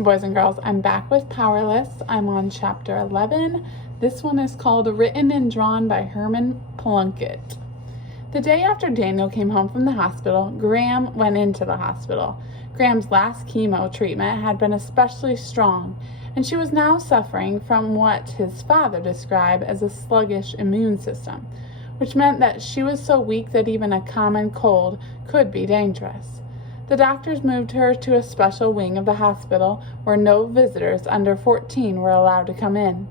Hey boys and girls, I'm back with Powerless. I'm on chapter 11. This one is called Written and Drawn by Herman Plunkett. The day after Daniel came home from the hospital, Graham went into the hospital. Graham's last chemo treatment had been especially strong, and she was now suffering from what his father described as a sluggish immune system, which meant that she was so weak that even a common cold could be dangerous. The doctors moved her to a special wing of the hospital where no visitors under 14 were allowed to come in.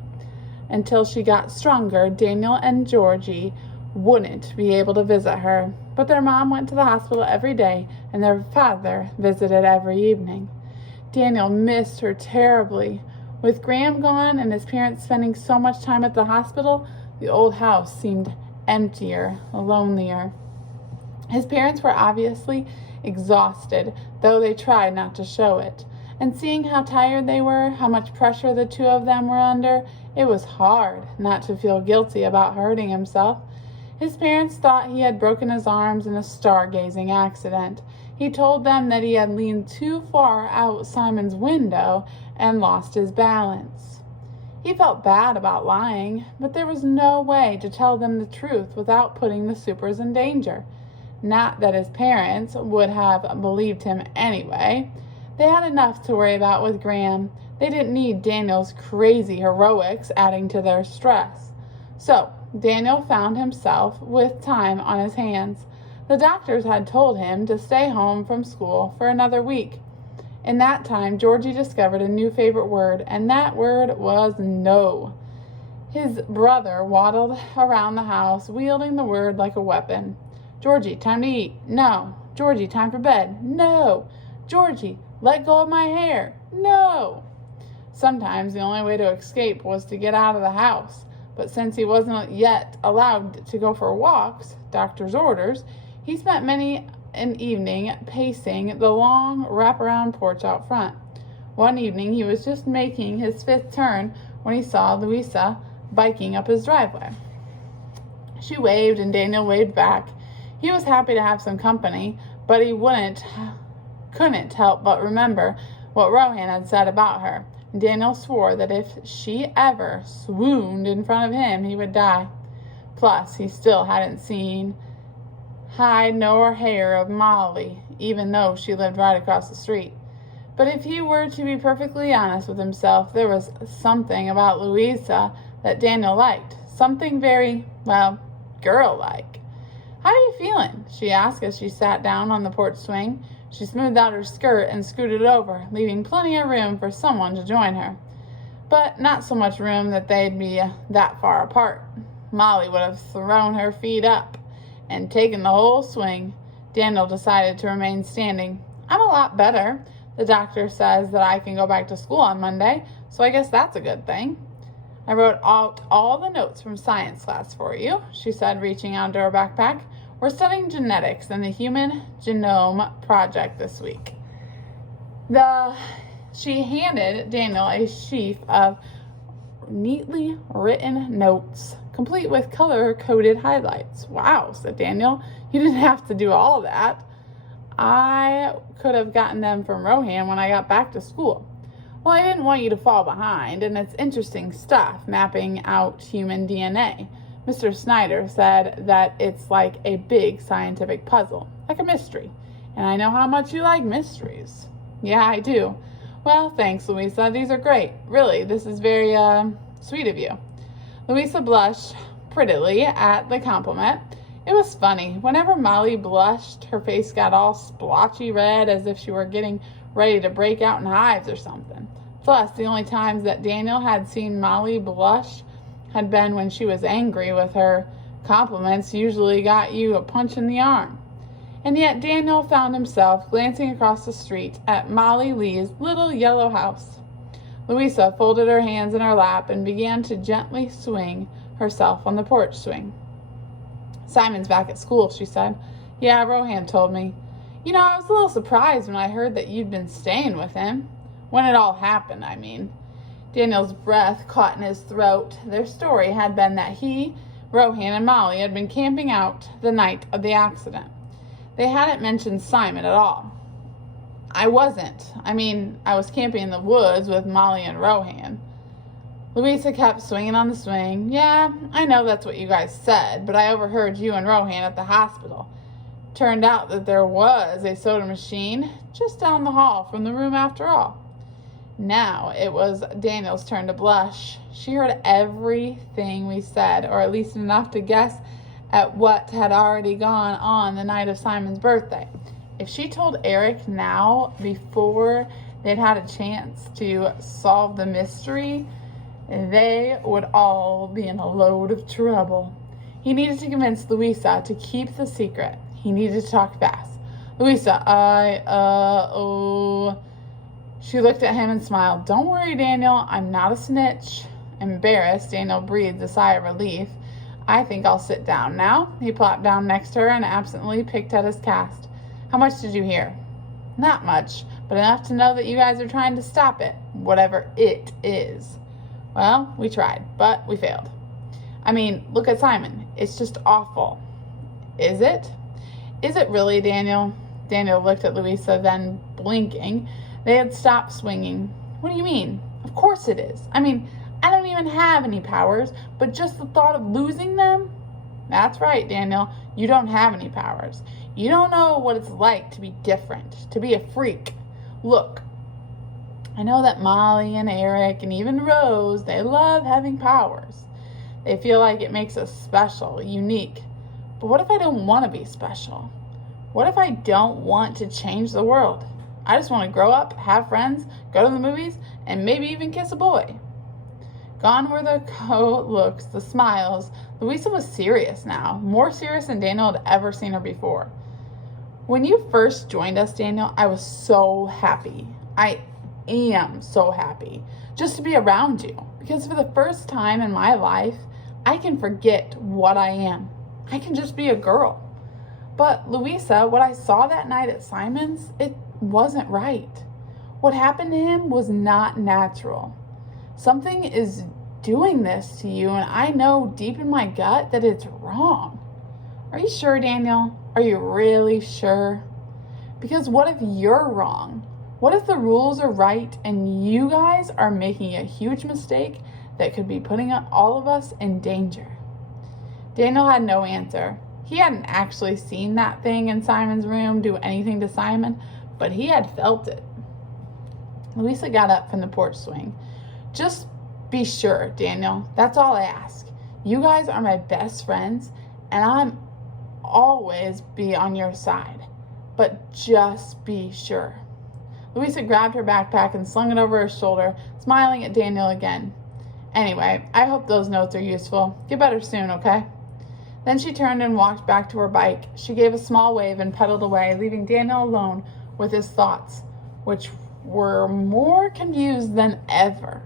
Until she got stronger, Daniel and Georgie wouldn't be able to visit her, but their mom went to the hospital every day and their father visited every evening. Daniel missed her terribly. With Graham gone and his parents spending so much time at the hospital, the old house seemed emptier, lonelier. His parents were obviously exhausted, though they tried not to show it. And seeing how tired they were, how much pressure the two of them were under, it was hard not to feel guilty about hurting himself. His parents thought he had broken his arms in a stargazing accident. He told them that he had leaned too far out Simon's window and lost his balance. He felt bad about lying, but there was no way to tell them the truth without putting the supers in danger. Not that his parents would have believed him anyway. They had enough to worry about with Graham. They didn't need Daniel's crazy heroics adding to their stress. So, Daniel found himself with time on his hands. The doctors had told him to stay home from school for another week. In that time, Georgie discovered a new favorite word, and that word was no. His brother waddled around the house, wielding the word like a weapon. Georgie, time to eat. No. Georgie, time for bed. No. Georgie, let go of my hair. No. Sometimes the only way to escape was to get out of the house, but since he wasn't yet allowed to go for walks, doctor's orders, he spent many an evening pacing the long wraparound porch out front. One evening he was just making his fifth turn when he saw Louisa biking up his driveway. She waved and Daniel waved back. He was happy to have some company, but he couldn't help but remember what Rohan had said about her. Daniel swore that if she ever swooned in front of him, he would die. Plus, he still hadn't seen hide nor hair of Molly, even though she lived right across the street. But if he were to be perfectly honest with himself, there was something about Louisa that Daniel liked. Something very, girl-like. "How are you feeling?" she asked as she sat down on the porch swing. She smoothed out her skirt and scooted over, leaving plenty of room for someone to join her. But not so much room that they'd be that far apart. Molly would have thrown her feet up and taken the whole swing. Daniel decided to remain standing. "I'm a lot better. The doctor says that I can go back to school on Monday, so I guess that's a good thing. I wrote out all the notes from science class for you," she said, reaching out to her backpack. "We're studying genetics and the Human Genome Project this week." She handed Daniel a sheaf of neatly written notes, complete with color-coded highlights. "Wow," said Daniel. "You didn't have to do all that. I could have gotten them from Rohan when I got back to school." "Well, I didn't want you to fall behind, and it's interesting stuff, mapping out human DNA. Mr. Snyder said that it's like a big scientific puzzle, like a mystery. And I know how much you like mysteries." "Yeah, I do." "Well, thanks, Louisa. These are great. Really, this is very, sweet of you." Louisa blushed prettily at the compliment. It was funny. Whenever Molly blushed, her face got all splotchy red as if she were getting ready to break out in hives or something. Plus, the only times that Daniel had seen Molly blush had been when she was angry with her. Compliments usually got you a punch in the arm. And yet Daniel found himself glancing across the street at Molly Lee's little yellow house. Louisa folded her hands in her lap and began to gently swing herself on the porch swing. "Simon's back at school," she said. "Yeah, Rohan told me. You know, I was a little surprised when I heard that you'd been staying with him. When it all happened, I mean." Daniel's breath caught in his throat. Their story had been that he, Rohan, and Molly had been camping out the night of the accident. They hadn't mentioned Simon at all. I wasn't. I was camping in the woods with Molly and Rohan. Louisa kept swinging on the swing. Yeah, I know that's what you guys said, but I overheard you and Rohan at the hospital. Turned out that there was a soda machine just down the hall from the room after all. Now it was Daniel's turn to blush. She heard everything we said, or at least enough to guess at what had already gone on the night of Simon's birthday. If she told Eric now, before they'd had a chance to solve the mystery, they would all be in a load of trouble. He needed to convince Louisa to keep the secret. He needed to talk fast. Louisa, She looked at him and smiled. Don't worry, Daniel. I'm not a snitch. Embarrassed, Daniel breathed a sigh of relief. I think I'll sit down now. He plopped down next to her and absently picked at his cast. How much did you hear? Not much, but enough to know that you guys are trying to stop it, whatever it is. Well, we tried, but we failed. Look at Simon. It's just awful. Is it? Is it really, Daniel? Daniel looked at Louisa, then blinking. They had stopped swinging. What do you mean? Of course it is. I don't even have any powers, but just the thought of losing them? That's right, Daniel. You don't have any powers. You don't know what it's like to be different, to be a freak. Look, I know that Molly and Eric and even Rose, they love having powers. They feel like it makes us special, unique. But what if I don't want to be special? What if I don't want to change the world? I just want to grow up, have friends, go to the movies, and maybe even kiss a boy. Gone were the coat looks, the smiles. Louisa was serious now, more serious than Daniel had ever seen her before. When you first joined us, Daniel, I was so happy. I am so happy just to be around you, because for the first time in my life, I can forget what I am. I can just be a girl. But Louisa, what I saw that night at Simon's, it wasn't right. What happened to him was not natural. Something is doing this to you, and I know deep in my gut that it's wrong. Are you sure, Daniel? Are you really sure? Because what if you're wrong? What if the rules are right and you guys are making a huge mistake that could be putting all of us in danger? Daniel had no answer. He hadn't actually seen that thing in Simon's room do anything to Simon, but he had felt it. Louisa got up from the porch swing. Just be sure, Daniel. That's all I ask. You guys are my best friends, and I'm always be on your side. But just be sure. Louisa grabbed her backpack and slung it over her shoulder, smiling at Daniel again. Anyway, I hope those notes are useful. Get better soon, okay? Then she turned and walked back to her bike. She gave a small wave and pedaled away, leaving Daniel alone with his thoughts, which were more confused than ever.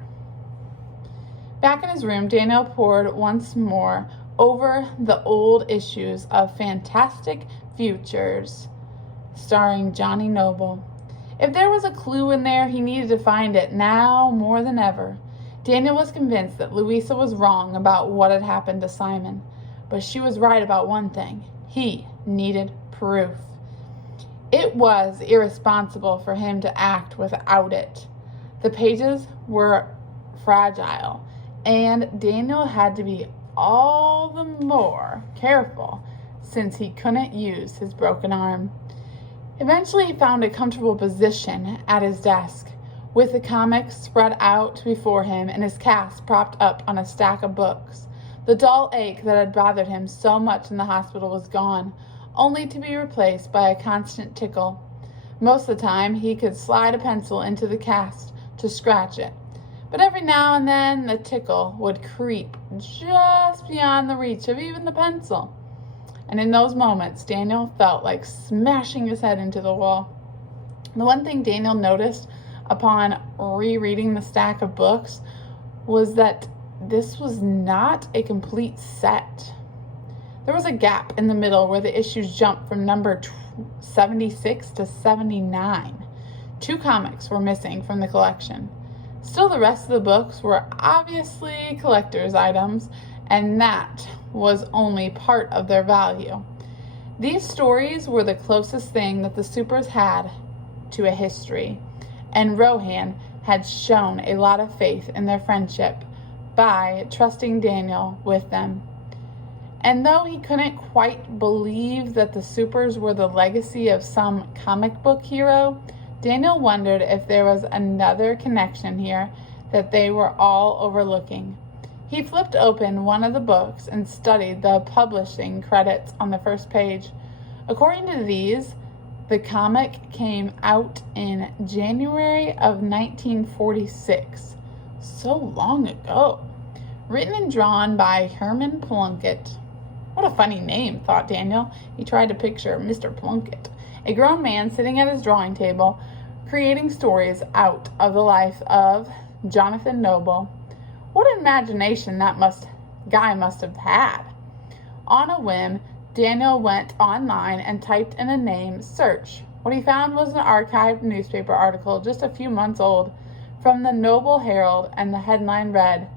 Back in his room, Daniel pored once more over the old issues of Fantastic Futures, starring Johnny Noble. If there was a clue in there, he needed to find it now more than ever. Daniel was convinced that Louisa was wrong about what had happened to Simon, but she was right about one thing. He needed proof. It was irresponsible for him to act without it. The pages were fragile, and Daniel had to be all the more careful since he couldn't use his broken arm. Eventually, he found a comfortable position at his desk, with the comics spread out before him and his cast propped up on a stack of books. The dull ache that had bothered him so much in the hospital was gone, only to be replaced by a constant tickle. Most of the time, he could slide a pencil into the cast to scratch it, but every now and then the tickle would creep just beyond the reach of even the pencil. And in those moments, Daniel felt like smashing his head into the wall. The one thing Daniel noticed upon rereading the stack of books was that this was not a complete set. There was a gap in the middle where the issues jumped from number 76 to 79. 2 comics were missing from the collection. Still, the rest of the books were obviously collector's items, and that was only part of their value. These stories were the closest thing that the supers had to a history, and Rohan had shown a lot of faith in their friendship by trusting Daniel with them. And though he couldn't quite believe that the supers were the legacy of some comic book hero, Daniel wondered if there was another connection here that they were all overlooking. He flipped open one of the books and studied the publishing credits on the first page. According to these, the comic came out in January of 1946. So long ago. Written and drawn by Herman Plunkett. What a funny name, thought Daniel. He tried to picture Mr. Plunkett, a grown man sitting at his drawing table, creating stories out of the life of Jonathan Noble. What an imagination that guy must have had. On a whim, Daniel went online and typed in a name search. What he found was an archived newspaper article just a few months old from the Noble Herald, and the headline read,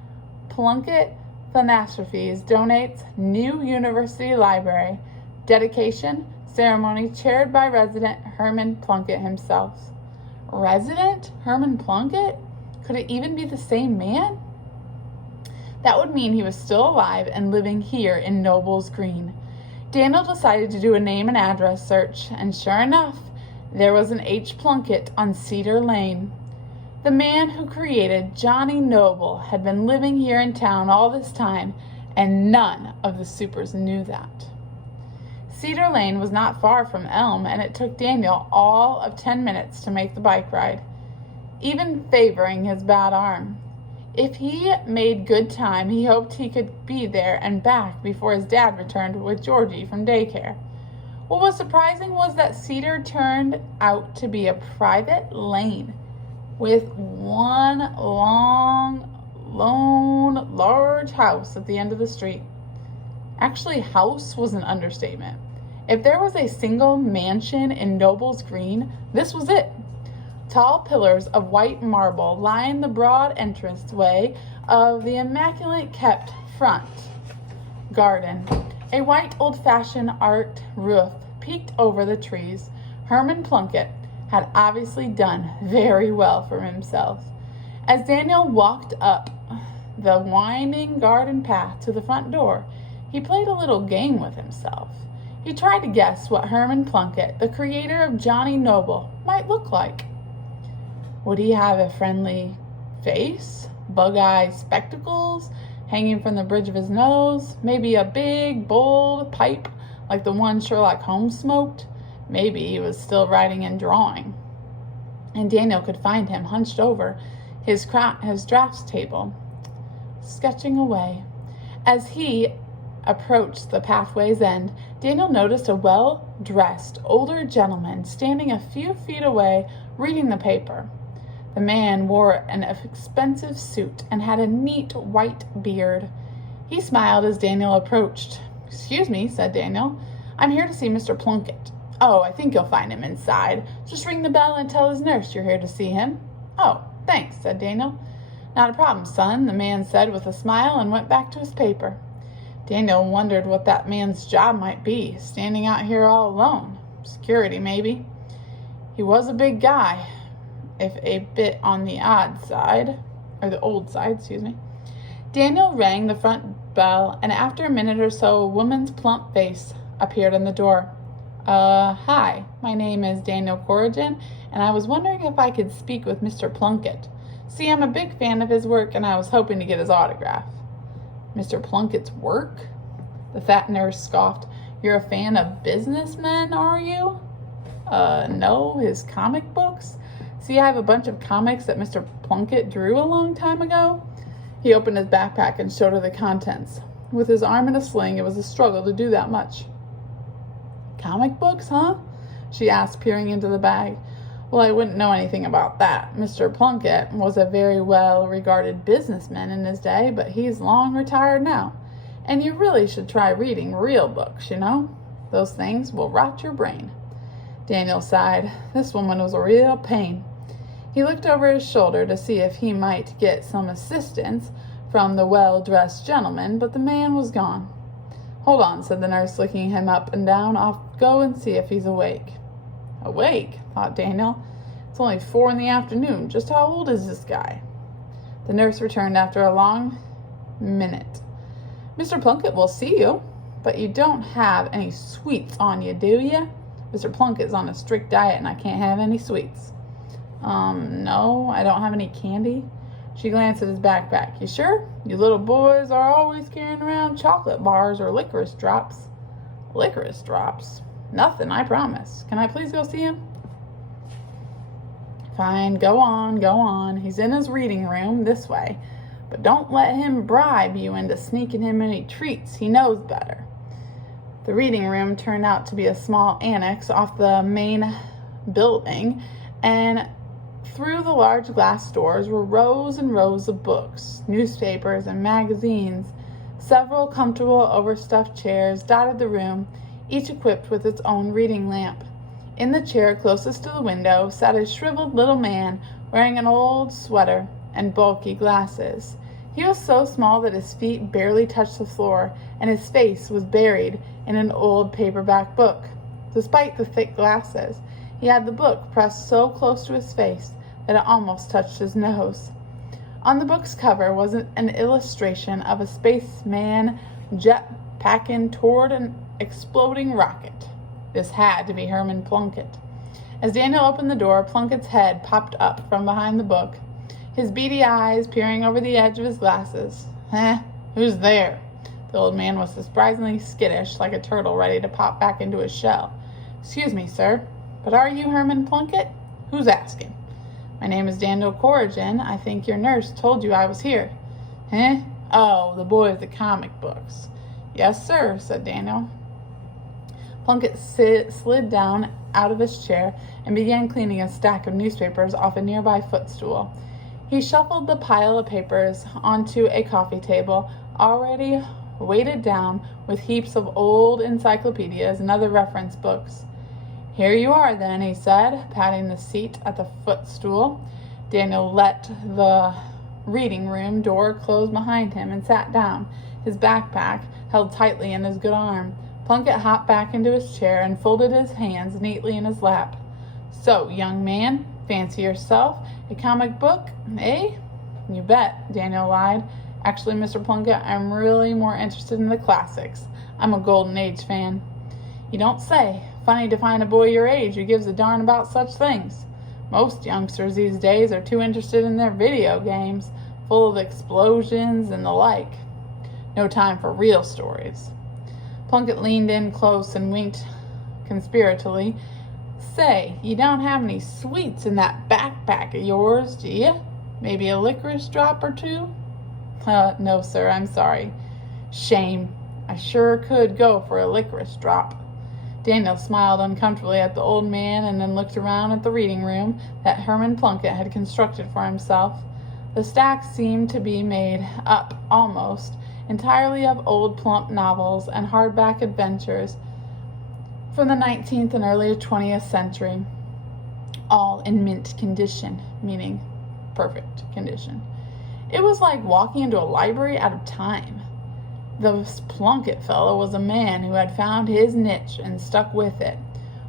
"Plunkett Philanthropies donates new university library. Dedication ceremony chaired by resident Herman Plunkett himself." Resident Herman Plunkett? Could it even be the same man? That would mean he was still alive and living here in Noble's Green. Daniel decided to do a name and address search, and sure enough, there was an H. Plunkett on Cedar Lane. The man who created Johnny Noble had been living here in town all this time, and none of the supers knew that. Cedar Lane was not far from Elm, and it took Daniel all of 10 minutes to make the bike ride, even favoring his bad arm. If he made good time, he hoped he could be there and back before his dad returned with Georgie from daycare. What was surprising was that Cedar turned out to be a private lane with one lone, large house at the end of the street. Actually, house was an understatement. If there was a single mansion in Noble's Green, this was it. Tall pillars of white marble lined the broad entranceway of the immaculate kept front garden. A white old-fashioned arched roof peeked over the trees. Herman Plunkett had obviously done very well for himself. As Daniel walked up the winding garden path to the front door, he played a little game with himself. He tried to guess what Herman Plunkett, the creator of Johnny Noble, might look like. Would he have a friendly face, bug-eye spectacles hanging from the bridge of his nose, maybe a big, bold pipe like the one Sherlock Holmes smoked? Maybe he was still writing and drawing, and Daniel could find him hunched over his drafts table, sketching away. As he approached the pathway's end, Daniel noticed a well-dressed older gentleman standing a few feet away reading the paper. The man wore an expensive suit and had a neat white beard. He smiled as Daniel approached. "Excuse me," said Daniel. "I'm here to see Mr. Plunkett." "Oh, I think you'll find him inside. Just ring the bell and tell his nurse you're here to see him." "Oh, thanks," said Daniel. "Not a problem, son," the man said with a smile and went back to his paper. Daniel wondered what that man's job might be, standing out here all alone. Security, maybe. He was a big guy, if a bit on the old side. Daniel rang the front bell, and after a minute or so, a woman's plump face appeared in the door. Hi, my name is Daniel Corrigan, and I was wondering if I could speak with Mr. Plunkett. See, I'm a big fan of his work, and I was hoping to get his autograph." "Mr. Plunkett's work?" The fat nurse scoffed. "You're a fan of businessmen, are you?" No, his comic books. See, I have a bunch of comics that Mr. Plunkett drew a long time ago." He opened his backpack and showed her the contents. With his arm in a sling, it was a struggle to do that much. "Comic books, huh?" she asked, peering into the bag. "Well, I wouldn't know anything about that. Mr. Plunkett was a very well-regarded businessman in his day, but he's long retired now. And you really should try reading real books, you know. Those things will rot your brain." Daniel sighed. This woman was a real pain. He looked over his shoulder to see if he might get some assistance from the well-dressed gentleman, but the man was gone. "Hold on," said the nurse, looking him up and down. "I'll go and see if he's awake." Awake, thought Daniel. It's only 4 in the afternoon. Just how old is this guy? The nurse returned after a long minute. Mr. Plunkett will see you, but you don't have any sweets on you, do you? Mr. Plunkett's on a strict diet and I can't have any sweets. No, I don't have any candy. She glanced at his backpack. You sure? You little boys are always carrying around chocolate bars or licorice drops. Licorice drops? Nothing, I promise. Can I please go see him? Fine, go on. He's in his reading room this way. But don't let him bribe you into sneaking him any treats. He knows better. The reading room turned out to be a small annex off the main building, and through the large glass doors were rows and rows of books, newspapers, and magazines. Several comfortable, overstuffed chairs dotted the room, each equipped with its own reading lamp. In the chair closest to the window sat a shriveled little man wearing an old sweater and bulky glasses. He was so small that his feet barely touched the floor, and his face was buried in an old paperback book. Despite the thick glasses, he had the book pressed so close to his face that it almost touched his nose. On the book's cover was an illustration of a spaceman jet-packing toward an exploding rocket. This had to be Herman Plunkett. As Daniel opened the door, Plunkett's head popped up from behind the book, his beady eyes peering over the edge of his glasses. Who's there? The old man was surprisingly skittish, like a turtle ready to pop back into his shell. Excuse me, sir, but are you Herman Plunkett? Who's asking? My name is Daniel Corrigan. I think your nurse told you I was here. Oh, the boy with the comic books. Yes, sir, said Daniel. Plunkett slid down out of his chair and began cleaning a stack of newspapers off a nearby footstool. He shuffled the pile of papers onto a coffee table, already weighted down with heaps of old encyclopedias and other reference books. Here you are, then, he said, patting the seat at the footstool. Daniel let the reading room door close behind him and sat down, his backpack held tightly in his good arm. Plunkett hopped back into his chair and folded his hands neatly in his lap. So, young man, fancy yourself a comic book, eh? You bet, Daniel lied. Actually, Mr. Plunkett, I'm really more interested in the classics. I'm a Golden Age fan. You don't say. Funny to find a boy your age who gives a darn about such things. Most youngsters these days are too interested in their video games, full of explosions and the like. No time for real stories. Plunkett leaned in close and winked conspiratorially. Say, you don't have any sweets in that backpack of yours, do you? Maybe a licorice drop or two? No, sir, I'm sorry. Shame. I sure could go for a licorice drop. Daniel smiled uncomfortably at the old man and then looked around at the reading room that Herman Plunkett had constructed for himself. The stack seemed to be made up almost entirely of old plump novels and hardback adventures from the 19th and early 20th century, all in mint condition, meaning perfect condition. It was like walking into a library out of time. The Plunkett fellow was a man who had found his niche and stuck with it.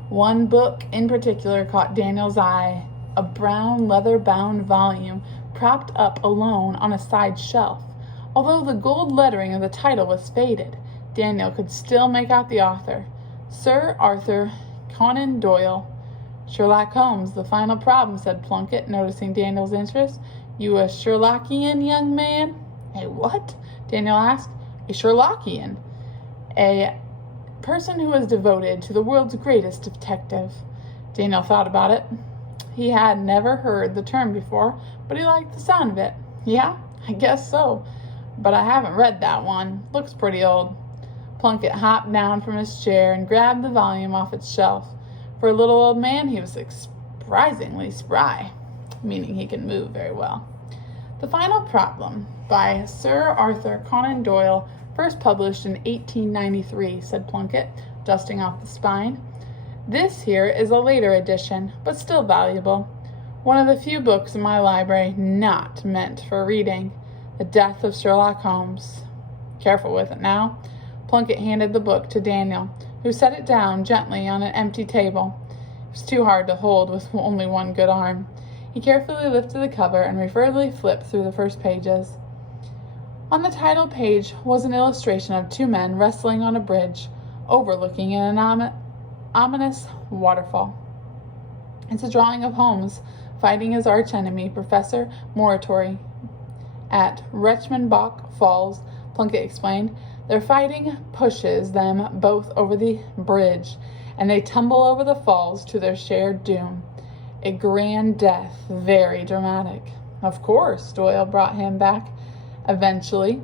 One book in particular caught Daniel's eye, a brown leather-bound volume propped up alone on a side shelf. Although the gold lettering of the title was faded, Daniel could still make out the author, Sir Arthur Conan Doyle. Sherlock Holmes, the final problem, said Plunkett, noticing Daniel's interest. You a Sherlockian, young man? A what? Daniel asked. A Sherlockian. A person who is devoted to the world's greatest detective. Daniel thought about it. He had never heard the term before, but he liked the sound of it. Yeah, I guess so. But I haven't read that one. Looks pretty old. Plunkett hopped down from his chair and grabbed the volume off its shelf. For a little old man, he was surprisingly spry, meaning he could move very well. The Final Problem by Sir Arthur Conan Doyle, first published in 1893, said Plunkett, dusting off the spine. This here is a later edition, but still valuable. One of the few books in my library not meant for reading. The Death of Sherlock Holmes. Careful with it now. Plunkett handed the book to Daniel, who set it down gently on an empty table. It was too hard to hold with only one good arm. He carefully lifted the cover and reverently flipped through the first pages. On the title page was an illustration of two men wrestling on a bridge, overlooking an ominous waterfall. It's a drawing of Holmes fighting his archenemy, Professor Moratory, at Reichenbach Falls, Plunkett explained. Their fighting pushes them both over the bridge, and they tumble over the falls to their shared doom. A grand death, very dramatic. Of course, Doyle brought him back eventually.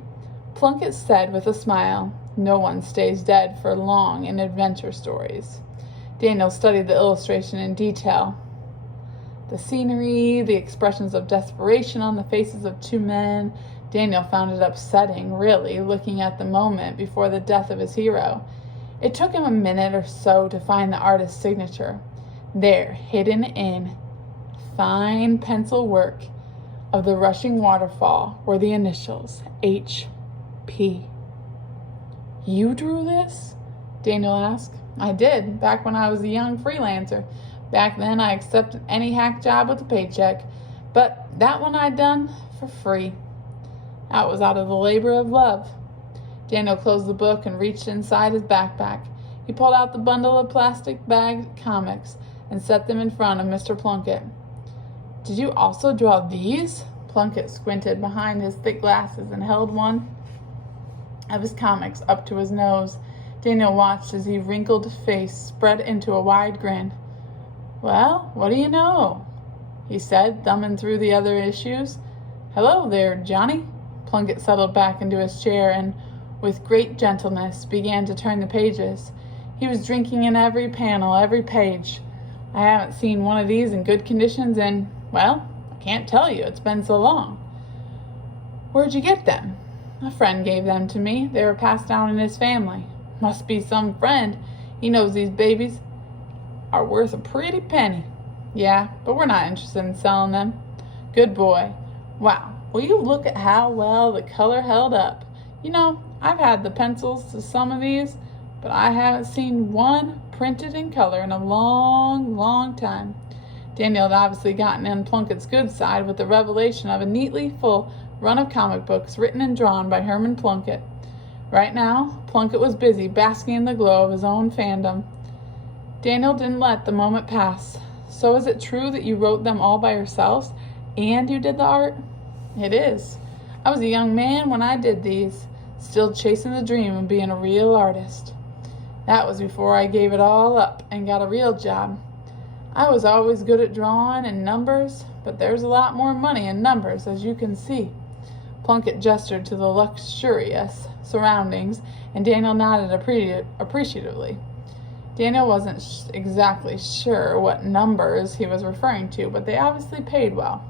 Plunkett said with a smile, no one stays dead for long in adventure stories. Daniel studied the illustration in detail. The scenery, the expressions of desperation on the faces of two men. Daniel found it upsetting, really, looking at the moment before the death of his hero. It took him a minute or so to find the artist's signature. There, hidden in fine pencil work of the rushing waterfall, were the initials, H.P. You drew this? Daniel asked. I did, back when I was a young freelancer. Back then, I accepted any hack job with a paycheck, but that one I'd done for free. That was out of the labor of love. Daniel closed the book and reached inside his backpack. He pulled out the bundle of plastic bagged comics and set them in front of Mr. Plunkett. Did you also draw these? Plunkett squinted behind his thick glasses and held one of his comics up to his nose. Daniel watched as his wrinkled face spread into a wide grin. Well, what do you know? He said, thumbing through the other issues. Hello there, Johnny. Plunkett settled back into his chair and, with great gentleness, began to turn the pages. He was drinking in every panel, every page. I haven't seen one of these in good conditions in, well, I can't tell you. It's been so long. Where'd you get them? A friend gave them to me. They were passed down in his family. Must be some friend. He knows these babies are worth a pretty penny. Yeah, but we're not interested in selling them. Good boy. Wow, will you look at how well the color held up? You know, I've had the pencils to some of these, but I haven't seen one printed in color in a long, long time. Daniel had obviously gotten in Plunkett's good side with the revelation of a neatly full run of comic books written and drawn by Herman Plunkett. Right now, Plunkett was busy basking in the glow of his own fandom. Daniel didn't let the moment pass. So is it true that you wrote them all by yourselves and you did the art? It is. I was a young man when I did these, still chasing the dream of being a real artist. That was before I gave it all up and got a real job. I was always good at drawing and numbers, but there's a lot more money in numbers, as you can see. Plunkett gestured to the luxurious surroundings, and Daniel nodded appreciatively. Daniel wasn't exactly sure what numbers he was referring to, but they obviously paid well.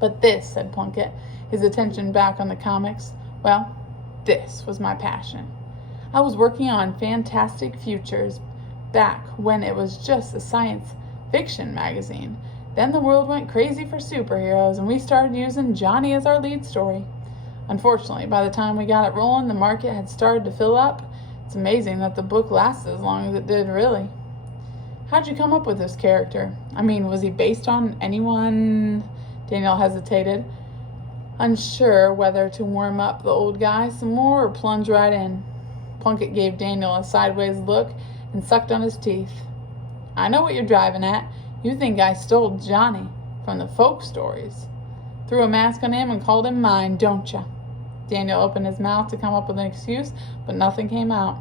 But this, said Plunkett, his attention back on the comics, well, this was my passion. I was working on Fantastic Futures back when it was just a science fiction magazine. Then the world went crazy for superheroes, and we started using Johnny as our lead story. Unfortunately, by the time we got it rolling, the market had started to fill up. It's amazing that the book lasted as long as it did, really. How'd you come up with this character? I mean, was he based on anyone? Daniel hesitated, unsure whether to warm up the old guy some more or plunge right in. Plunkett gave Daniel a sideways look and sucked on his teeth. I know what you're driving at. You think I stole Johnny from the folk stories. Threw a mask on him and called him mine, don't ya? Daniel opened his mouth to come up with an excuse, but nothing came out.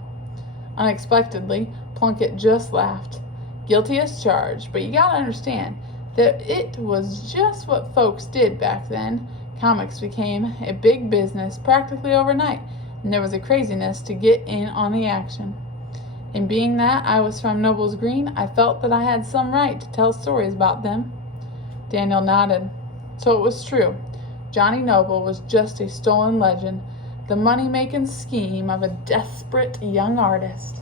Unexpectedly, Plunkett just laughed. Guilty as charged, but you gotta understand that it was just what folks did back then. Comics became a big business practically overnight, and there was a craziness to get in on the action. And being that I was from Noble's Green, I felt that I had some right to tell stories about them. Daniel nodded. So it was true. Johnny Noble was just a stolen legend, the money-making scheme of a desperate young artist.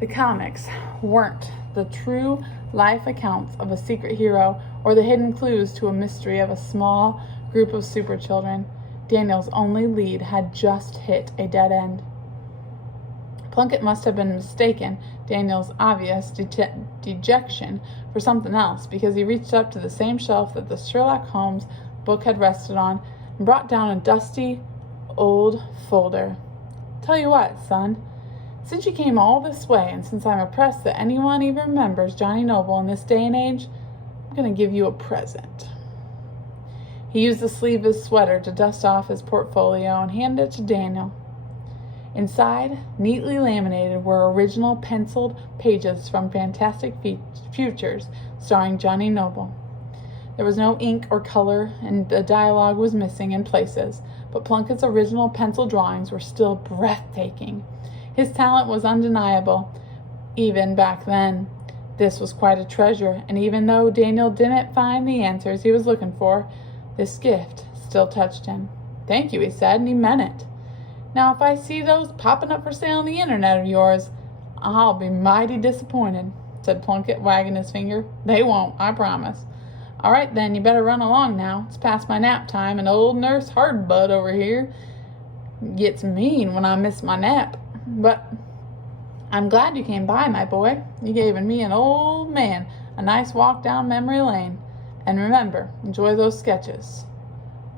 The comics weren't the true life accounts of a secret hero or the hidden clues to a mystery of a small group of super children. Daniel's only lead had just hit a dead end. Plunkett must have been mistaken Daniel's obvious dejection for something else, because he reached up to the same shelf that the Sherlock Holmes book had rested on and brought down a dusty old folder. "Tell you what, son, since you came all this way, and since I'm impressed that anyone even remembers Johnny Noble in this day and age, I'm going to give you a present." He used the sleeve of his sweater to dust off his portfolio and handed it to Daniel. Inside, neatly laminated, were original penciled pages from Fantastic Futures starring Johnny Noble. There was no ink or color, and the dialogue was missing in places, but Plunkett's original pencil drawings were still breathtaking. His talent was undeniable, even back then. This was quite a treasure, and even though Daniel didn't find the answers he was looking for, this gift still touched him. "Thank you," he said, and he meant it. "Now, if I see those popping up for sale on the internet of yours, I'll be mighty disappointed," said Plunkett, wagging his finger. "They won't, I promise." "All right, then, you better run along now. It's past my nap time, and old Nurse Hardbud over here gets mean when I miss my nap. But I'm glad you came by, my boy. You gave me an old man a nice walk down memory lane. And remember, enjoy those sketches.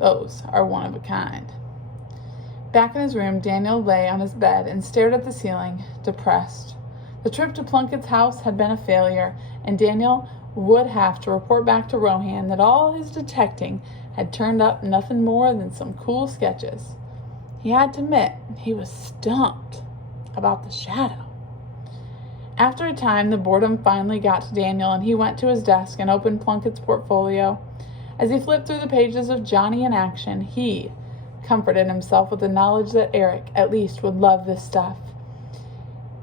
Those are one of a kind." Back in his room, Daniel lay on his bed and stared at the ceiling, depressed. The trip to Plunkett's house had been a failure, and Daniel would have to report back to Rohan that all his detecting had turned up nothing more than some cool sketches. He had to admit he was stumped about the shadow. After a time, the boredom finally got to Daniel, and he went to his desk and opened Plunkett's portfolio. As he flipped through the pages of Johnny in action, he comforted himself with the knowledge that Eric, at least, would love this stuff.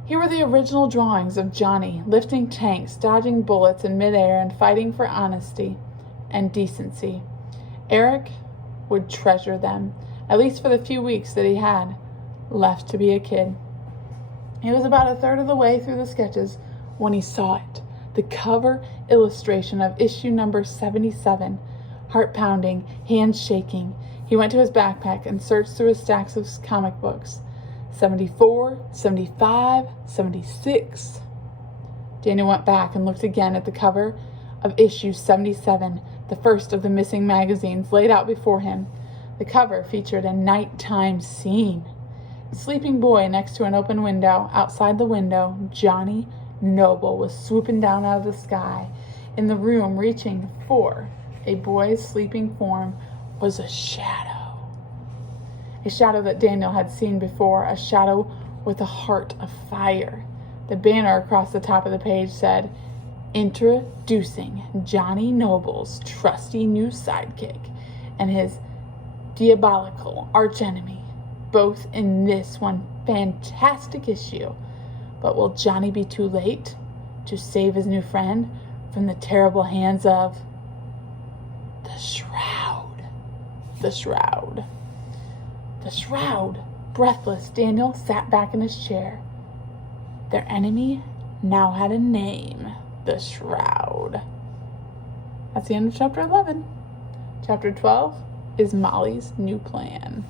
Here were the original drawings of Johnny, lifting tanks, dodging bullets in midair, and fighting for honesty and decency. Eric would treasure them, at least for the few weeks that he had left to be a kid. He was about a third of the way through the sketches when he saw it, the cover illustration of issue number 77. Heart pounding, hands shaking, he went to his backpack and searched through his stacks of comic books. 74, 75, 76. Daniel went back and looked again at the cover of issue 77, the first of the missing magazines laid out before him. The cover featured a nighttime scene. A sleeping boy next to an open window. Outside the window, Johnny Noble was swooping down out of the sky. In the room, reaching for a boy's sleeping form, was a shadow. A shadow that Daniel had seen before, a shadow with a heart of fire. The banner across the top of the page said, "Introducing Johnny Noble's trusty new sidekick and his diabolical archenemy, both in this one fantastic issue. But will Johnny be too late to save his new friend from the terrible hands of the Shroud?" The Shroud. The Shroud. Breathless, Daniel sat back in his chair. Their enemy now had a name, the Shroud. That's the end of chapter 11. Chapter 12 is Molly's new plan.